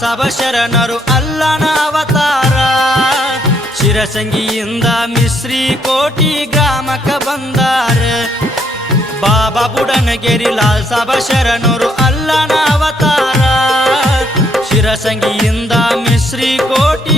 ಲಾಸಬ ಶರಣರು ಅಲ್ಲನ ಅವತಾರ. ಶಿರಸಂಗಿಯಿಂದ ಮಿಶ್ರಿ ಕೋಟಿ ಗ್ರಾಮಕ ಬಂದಾರ. ಬಾಬಾ ಬುಡನಗಿರಿ ಲಾಸಬ ಶರಣರು ಅಲ್ಲನ ಅವತಾರ. ಶಿರಸಂಗಿಯಿಂದ ಮಿಶ್ರಿ ಕೋಟಿ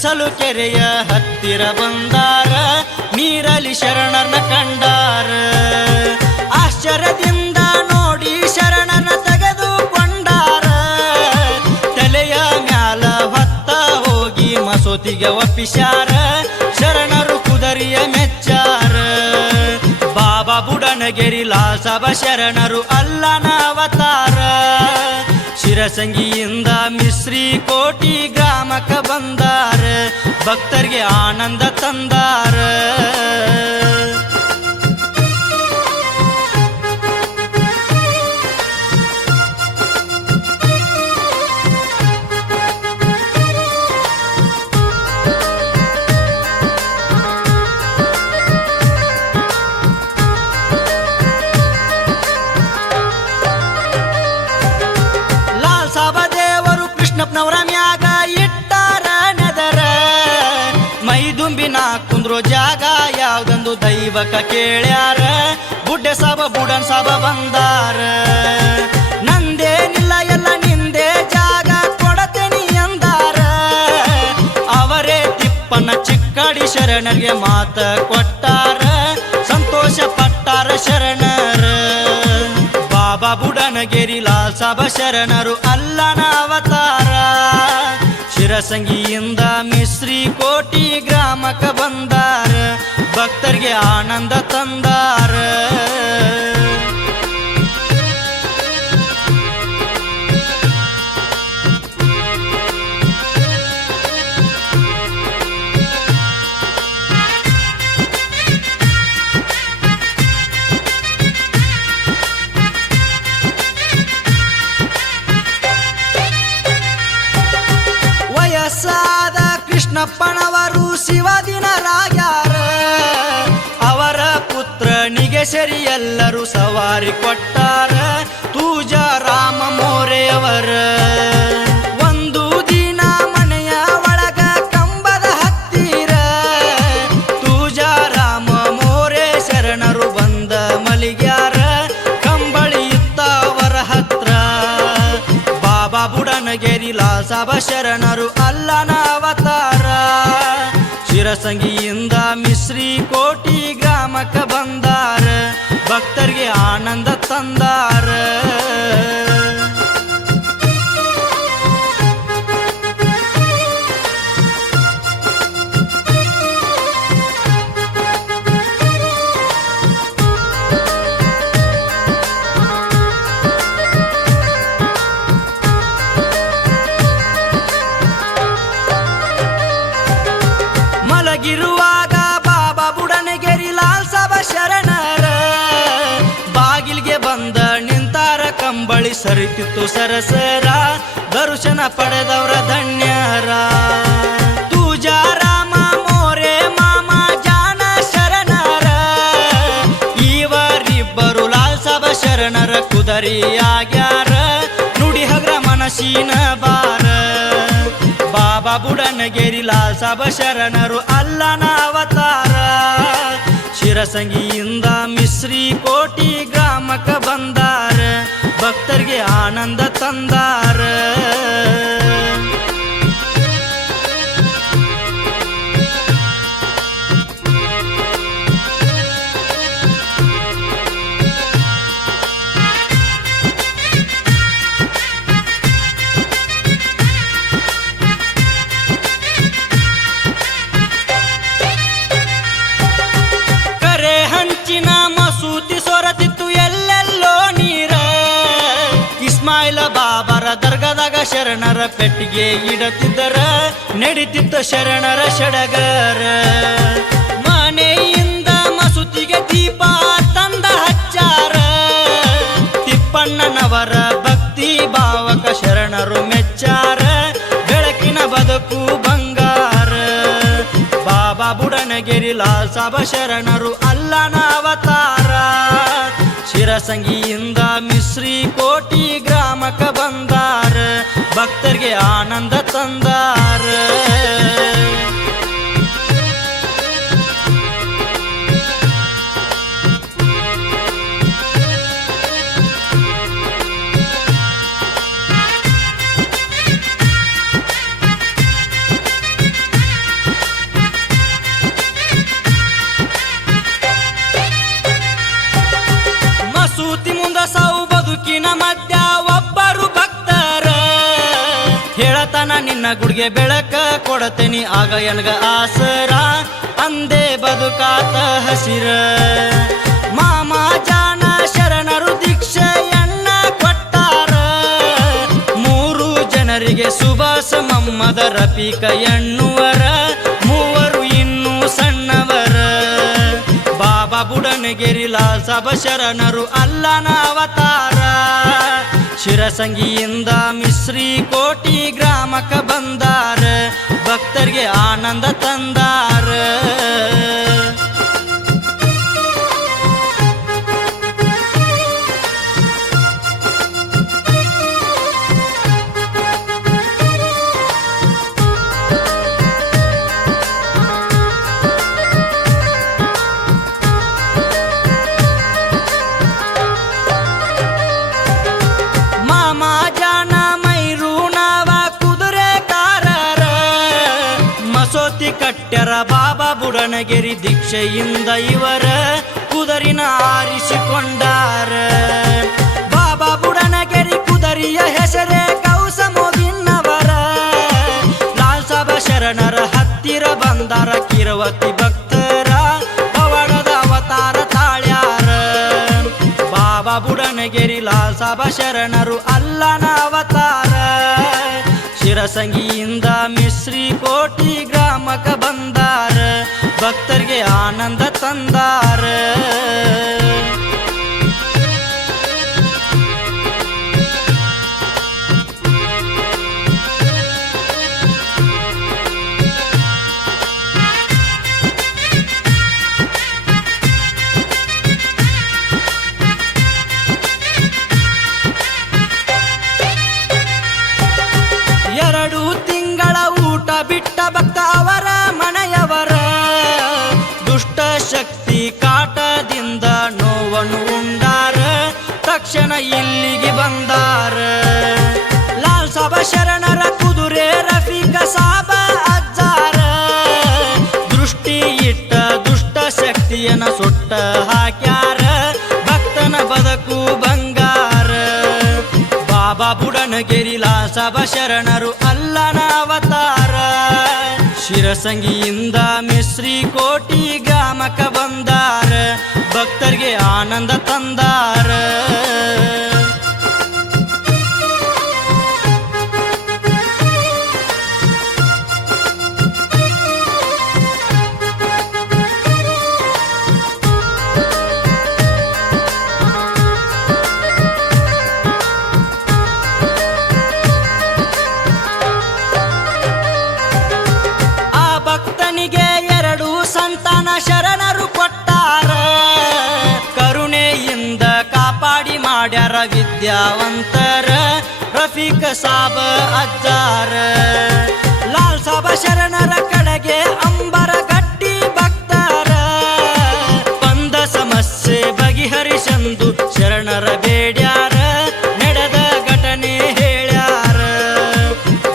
ಕುಡಿಸಲು ಕೆರೆಯ ಹತ್ತಿರ ಬಂದಾರ, ನೀರಲಿ ಶರಣನ ಕಂಡಾರ. ಆಶ್ಚರ್ಯದಿಂದ ನೋಡಿ ಶರಣನ ತೆಗೆದುಕೊಂಡಾರ. ತಲೆಯ ಮ್ಯಾಲ ಹೊತ್ತ ಹೋಗಿ ಮಸೂತಿಗೆ ಒಪ್ಪಿಸಾರ ಶರಣರು ಕುದರಿಯ ಮೆಚ್ಚಾರ. ಬಾಬಾ ಬುಡನಗೆರಿ ಲಾಸಬ ಶರಣರು ಅಲ್ಲನ ಅವತಾರ. ಶಿರಸಂಗಿಯಿಂದ ಮಿಶ್ರಿ ಕೋಟಿ ಗ್ರಾಮಕ ಬಂದಾರ. ಭಕ್ತರಿಗೆ ಆನಂದ ತಂದಾರ. ಮೈದುಂಬಿನ ಕುಂದ್ರೋ ಜಾಗ, ಯಾವ್ದೊಂದು ದೈವಕ ಕೇಳ್ಯಾರ? ಬುಡ್ಡೆ ಸಾಬ, ಬುಡನ್ ಸಾಬ ಬಂದಾರ. ನಂದೇನಿಲ್ಲ, ಎಲ್ಲ ನಿಂದೆ ಜಾಗ ಕೊಡತೇನಿ ಅಂದಾರ. ಅವರೇ ತಿಪ್ಪನ ಚಿಕ್ಕಡಿ ಶರಣರಿಗೆ ಮಾತ ಕೊಟ್ಟಾರ. ಸಂತೋಷ ಪಟ್ಟಾರ ಶರಣರ. ಬಾಬಾ ಬುಡನಗೆರಿ, ಲಾಲ್ ಸಾಬ ಶರಣರು ಅಲ್ಲನ ಅವತಾರ. ಶಿರಸಂಗಿಯಿಂದ ಮಿಶ್ರಿ ಕೋಟಿ ಗ್ರಾಮಕ ಬಂದಾರ. ಭಕ್ತರಿಗೆ ಆನಂದ ತಂದಾರ. ಕೃಷ್ಣಪ್ಪನವರು ಶಿವದಿನರಾಗ್ಯಾರ. ಅವರ ಪುತ್ರನಿಗೆ ಸರಿ ಎಲ್ಲರೂ ಸವಾರಿ ಕೊಟ್ಟಾರ. ತೂಜ ರಾಮ ಮೋರೆಯವರ ಬುಡನಗೆರಿ ಲಾಸಬ ಶರಣರು ಅಲ್ಲನ ಅವತಾರ ಶಿರಸಂಗಿಯಿಂದ ಮಿಶ್ರಿ ಕೋಟಿ ಗ್ರಾಮಕ ಬಂದಾರ. ಭಕ್ತರಿಗೆ ಆನಂದ ತಂದಾರ. ಸರಿತಿತ್ತು ಸರಸರ, ದರ್ಶನ ಪಡೆದವರ ಧನ್ಯರ. ತೂಜಾರಾಮ ಮೋರೆ ಮಾಮ ಜಾನ ಶರಣರ. ಇವರಿಬ್ಬರು ಲಾಲ್ ಸಾಬ ಶರಣರ ಕುದರಿಯಾಗ್ಯಾರ. ನುಡಿ ಹಗ್ರ ಮನಸ್ಸಿನ ಬಾರ. ಬಾಬಾ ಬುಡನಗೇರಿ ಲಾಲ್ ಸಾಬ ಶರಣರು ಅಲ್ಲನ ಅವತಾರ. ಶಿರಸಂಗಿಯಿಂದ ಮಿಶ್ರಿ ಕೋಟಿ ಗ್ರಾಮಕ ಬಂದಾರ. ಭಕ್ತರಿಗೆ ಆನಂದ ತಂದಾರ. ಶರಣರ ಪೆಟ್ಟಿಗೆ ಇಡತಿದ್ದರ ನಡೀತಿತ್ತ ಶರಣರ ಸಡಗರ ಮನೆಯಿಂದ ಮಸೂತಿಗೆ ದೀಪ ತಂದ ಹಚ್ಚಾರ. ತಿಪ್ಪಣ್ಣನವರ ಭಕ್ತಿ ಭಾವಕ ಶರಣರು ಮೆಚ್ಚಾರ. ಬೆಳಕಿನ ಬದುಕು ಬಂಗಾರ. ಬಾಬಾ ಬುಡನಗಿರಿ ಲಾಲ್ ಸಾಬ ಶರಣರು ಅಲ್ಲನ ಅವತಾರ. ಶಿರಸಂಗಿಯಿಂದ ಮಿಶ್ರಿ ಕೋಟಿ ಗ್ರಾಮಕ ಬಂದಾರ ಭಕ್ತರಿಗೆ ಆನಂದ ತಂದಾರ. ಗುಡಿಗೆ ಬೆಳಕ ಕೊಡತೇನಿ ಆಗ ಎನಗ ಆಸರ. ಅಂದೇ ಬದುಕಾತ ಹಸಿರ. ಮಾಮ ಜಾನ ಶರಣರು ದೀಕ್ಷೆಯನ್ನ ಕೊಟ್ಟಾರ. ಮೂರು ಜನರಿಗೆ ಸುಭಾಸ ಮಮ್ಮದ ರಪಿಕ ಎಣ್ಣುವರ ಮೂವರು ಇನ್ನೂ ಸಣ್ಣವರ. ಬಾಬಾ ಬುಡನಗಿರಿ ಲಾಲ್ ಸಾಬ ಶರಣರು ಅಲ್ಲನ ಅವತಾರ ಶಿರಸಂಗಿಯಿಂದ ಮಿಶ್ರಿ ಕೋಟಿ ಗ್ರಾಮಕ ಬಂದಾರ ಭಕ್ತರಿಗೆ ಆನಂದ ತಂದಾರ. ಬಾಬಾ ಬುಡನಗಿರಿ ದೀಕ್ಷೆಯಿಂದ ಇವರ ಕುದರಿನ ಆರಿಸಿಕೊಂಡಾರ. ಬಾಬಾ ಬುಡನಗಿರಿ ಕುದರಿಯ ಹೆಸರೇ ಕೌಸಮೋದಿನ್ನವರ ಲಾಲ್ ಸಾಬ ಶರಣರ ಹತ್ತಿರ ಬಂದಾರ ಕಿರವತಿ ಭಕ್ತರ ಪವಣದ ಅವತಾರ ತಾಳ್ಯಾರ. ಬಾಬಾ ಬುಡನಗಿರಿ ಲಾಲ್ ಸಾಬಾ ಶರಣರು ಅಲ್ಲನ ಅವತಾರ. ಶಿರಸಂಗಿಯಿಂದ ಮಿಶ್ರಿ ಕೋಟಿ ಗ್ರಾಮಕ ಬಂದಾರ ಭಕ್ತರಿಗೆ ಆನಂದ ತಂದಾರ. ಶರಣರ ಕುದುರೆ ರಫಿಕ ಸಾಬ ಅಜ್ಜಾರ. ದೃಷ್ಟಿ ಇಟ್ಟ ದುಷ್ಟ ಶಕ್ತಿಯನ್ನ ಸುಟ್ಟ ಹಾಕ್ಯಾರ. ಭಕ್ತನ ಬದಕು ಬಂಗಾರ. ಬಾಬಾ ಬುಡನಗಿರಿ ಲಾಸಬ ಶರಣರು ಅಲ್ಲನ ಅವತಾರ. ಶಿರಸಂಗಿಯಿಂದ ಮಿಶ್ರಿ ಕೋಟಿ ಗಾಮಕ ಬಂದಾರ. ಭಕ್ತರಿಗೆ ಆನಂದ ತಂದಾರ. ವಿದ್ಯಾವಂತರ ರಫೀಕ ಸಾಬ ಅಜ್ಜಾರ. ಲಾಲ್ ಸಾಬ ಶರಣರ ಕಡೆಗೆ ಅಂಬರ ಗಟ್ಟಿ ಭಕ್ತಾರ. ಬಂದ ಸಮಸ್ಯೆ ಬಗೆಹರಿಸಂದು ಶರಣರ ಬೇಡ್ಯಾರ, ನಡೆದ ಘಟನೆ ಹೇಳ್ಯಾರ.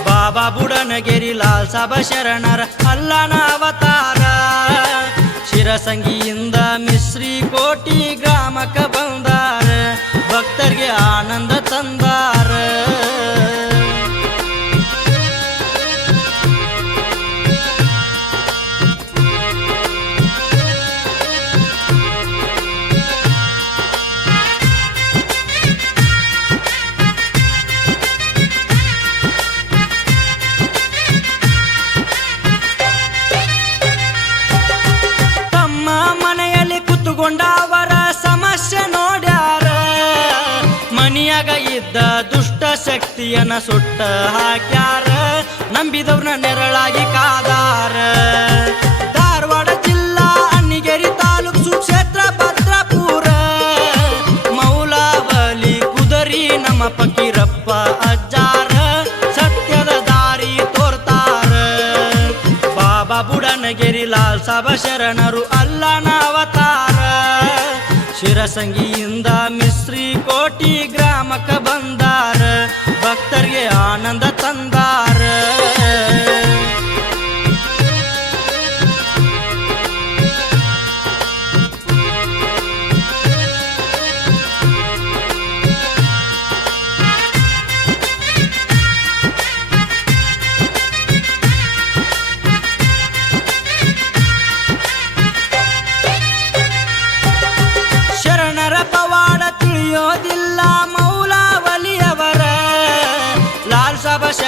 ಬಾಬಾ ಬುಡನಗೆರಿ ಲಾಲ್ ಸಾಬ ಶರಣರ ಅಲ್ಲನ ಅವತಾರ. ಶಿರಸಂಗಿಯಿಂದ ಮಿಶ್ರಿ ಕೋಟಿ ಗ್ರಾಮಕ ಬಂದಾರ ಭಕ್ತರಿಗೆ ಆನಂದ ಶಕ್ತಿಯನ್ನ ಸುಟ್ಟ ಹಾಕ್ಯಾರ ನಂಬಿದವ್ರನ್ನ ನೆರಳಾಗಿ ಕಾದಾರ. ಧಾರವಾಡ ಜಿಲ್ಲಾ ಅಣ್ಣಿಗೇರಿ ತಾಲೂಕು ಸುಕ್ಷೇತ್ರ ಭದ್ರಪುರ. ಮೌಲಾವಲಿ ಕುದರಿ ನಮ್ಮ ಫಕೀರಪ್ಪ ಅಜ್ಜಾರ, ಸತ್ಯದ ದಾರಿ ತೋರ್ತಾರ. ಬಾಬಾ ಬುಡನಗಿರಿ ಲಾಲ್ ಸಾಬ ಶರಣರು ಅಲ್ಲನ ಅವತಾರ ಶಿರಸಂಗಿಯಿಂದ ಮಿಶ್ರಿ ಕೋಟಿ ಗ್ರಾಮಕ್ಕ ಬಂದಾರ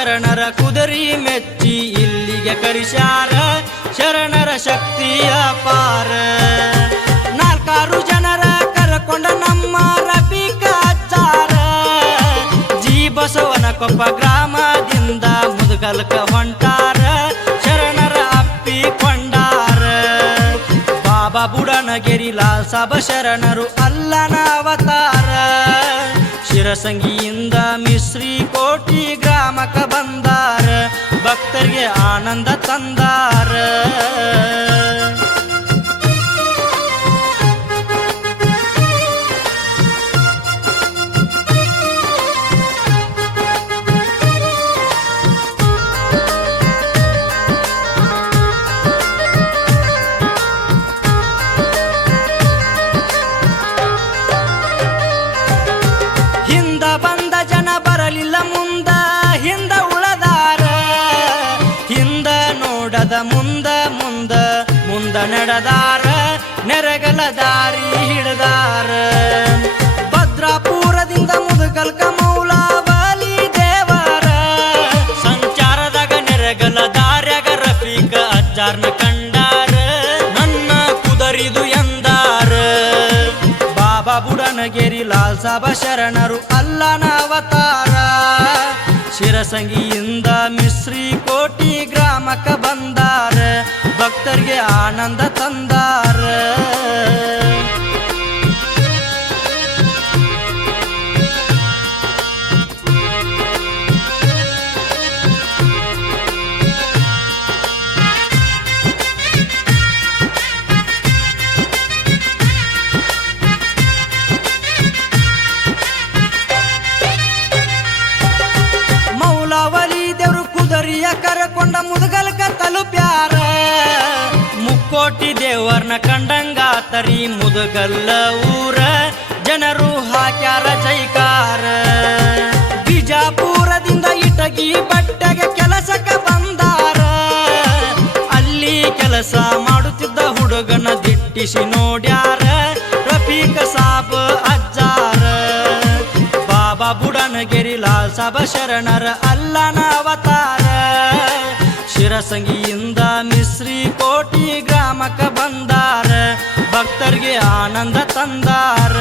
ಶರಣರ ಕುದರಿ ಮೆಚ್ಚಿ ಇಲ್ಲಿಗೆ ಕರಿಶಾರ, ಶರಣರ ಶಕ್ತಿಯ ಪಾರ. ನಾಲ್ಕಾರು ಜನರ ಕರಕೊಂಡ ನಮ್ಮ ರಬಿಕಾಚಾರ ಜೀ ಬಸವನ ಕೊಪ್ಪ ಗ್ರಾಮದಿಂದ ಮುದುಗಲ್ಕ ಹೊಂಟಾರ, ಶರಣರ ಅಪ್ಪಿಕೊಂಡಾರ ಬಾಬಾ ಬುಡನಗೆರಿ ಲಾಲ್ ಸಾಬ ಶರಣರು ಅಲ್ಲನ ಅವತಾರ. ಶಿರಸಂಗಿಯಿಂದ ಮಿಶ್ರಿ ಕೋಟಿ ಗ್ರಾಮಕ ಆನಂದ ತಂದಾರ ಮುಂದ ಮುಂದ ಮುಂದ ನಡೆದಾರ, ನೆರಗಲ ದಾರಿ ಹಿಡದಾರ. ಭದ್ರಾಪುರದಿಂದ ಮುದುಕಲ್ಕ ಮೌಲಾವಲಿ ದೇವರ. ಸಂಚಾರದಾಗ ನೆರಗಲ ದಾರ್ಯಾಗ ರಫೀಕ ಅಜ್ಜಾರ್ನ ಕಂಡಾರ. ನನ್ನ ಕುದರಿದು ಎಂದಾರ. ಬಾಬಾ ಬುಡನಗಿರಿ, ಲಾಲ್ ಸಾಬ ಶರಣರು ಅಲ್ಲನ ಅವತಾರ. ಶಿರಸಂಗಿಯಿಂದ ಮಿಶ್ರಿ ಕೋಟಿ ಗ್ರಾಮಕ ಬಂದಾರ ಭಕ್ತರಿಗೆ ಆನಂದ ತಂದಾರ ಮುಕ್ಕೋಟಿ ದೇವರ್ನ ಕಂಡಂಗಾತರಿ ಮುದುಗಲ್ಲ ಊರ. ಜನರು ಹಾಕ್ಯಾರ ಜೈಕಾರ. ಬಿಜಾಪುರದಿಂದ ಇಟಗಿ ಬಟ್ಟೆಗೆ ಕೆಲಸಕ್ಕೆ ಬಂದಾರ. ಅಲ್ಲಿ ಕೆಲಸ ಮಾಡುತ್ತಿದ್ದ ಹುಡುಗನ ದಿಟ್ಟಿಸಿ ನೋಡ್ಯಾರ. ರಫೀಕ ಸಾಬ್ ಅಜ್ಜಾರ. ಬಾಬಾ ಬುಡನಗಿರಿ ಲಾಲ್ ಸಾಬ ಶರಣರ ಅಲ್ಲನ ಅವತಾರ. ಶಿರಸಂಗಿಯಿಂದ ಮಿಸ್ರಿ ಕೋಟಿ ಗ್ರಾಮಕ ಬಂದಾರ. ಭಕ್ತರಿಗೆ ಆನಂದ ತಂದಾರ.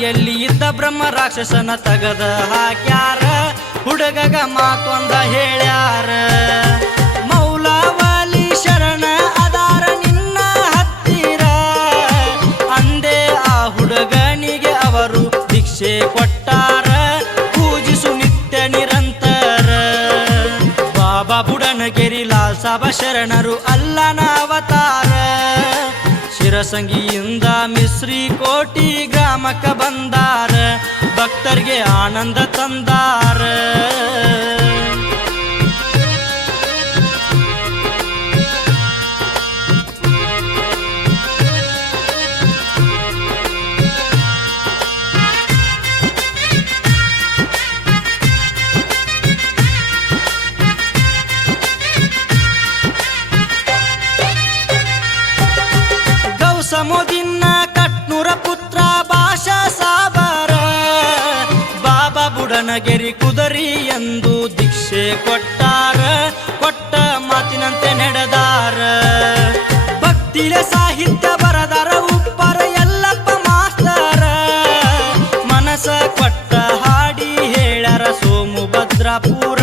ಮೈಯಲ್ಲಿ ಇದ್ದ ಬ್ರಹ್ಮ ರಾಕ್ಷಸನ ತಗದ ಹಾಕ್ಯಾರ. ಹುಡುಗಗ ಮಾತೊಂದ ಹೇಳ್ಯಾರ. ಮೌಲಾವಲಿ ಶರಣ ಅದಾರ ನಿನ್ನ ಹತ್ತಿರ. ಅಂದೇ ಆ ಹುಡುಗನಿಗೆ ಅವರು ಶಿಕ್ಷೆ ಕೊಟ್ಟಾರ. ಪೂಜಿಸು ನಿತ್ಯ ನಿರಂತರ. ಬಾಬಾ ಬುಡನಗಿರಿ ಗೆರಿಲಾ ಸಾಬ ಶರಣರು ಅಲ್ಲನ ಅವತಾರ. ಶಿರಸಂಗಿಯಿಂದ ಮಿಶ್ರಿ ಕೋಟಿ ಗ್ರಾಮಕ್ಕ ಬಂದಾರ ಭಕ್ತರಿಗೆ ಆನಂದ ತಂದಾರ. ಬುಡನಗೆರಿ ಕುದರಿ ಎಂದು ದೀಕ್ಷೆ ಕೊಟ್ಟಾರ. ಕೊಟ್ಟ ಮಾತಿನಂತೆ ನಡೆದಾರ. ಭಕ್ತಿಯ ಸಾಹಿತ್ಯ ಬರದಾರ, ಉಪ್ಪರ ಎಲ್ಲಪ್ಪ ಮಾಸ್ತಾರ. ಮನಸ ಕೊಟ್ಟ ಹಾಡಿ ಹೇಳರ ಸೋಮು ಭದ್ರಪುರ.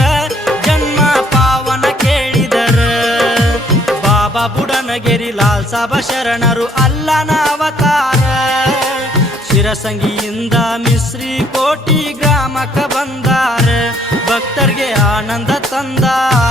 ಜನ್ಮ ಪಾವನ ಕೇಳಿದರ. ಬಾಬಾ ಬುಡನಗೆರಿ ಲಾಲ್ ಸಾಬ ಶರಣರು ಅಲ್ಲನ ಅವತಾರ. ಶಿರಸಂಗಿಯಿಂದ ಮಿಶ್ರಿ ಗ್ರಾಮಕ್ಕ ಬಂದಾರ. ಭಕ್ತರಿಗೆ ಆನಂದ ತಂದಾರ.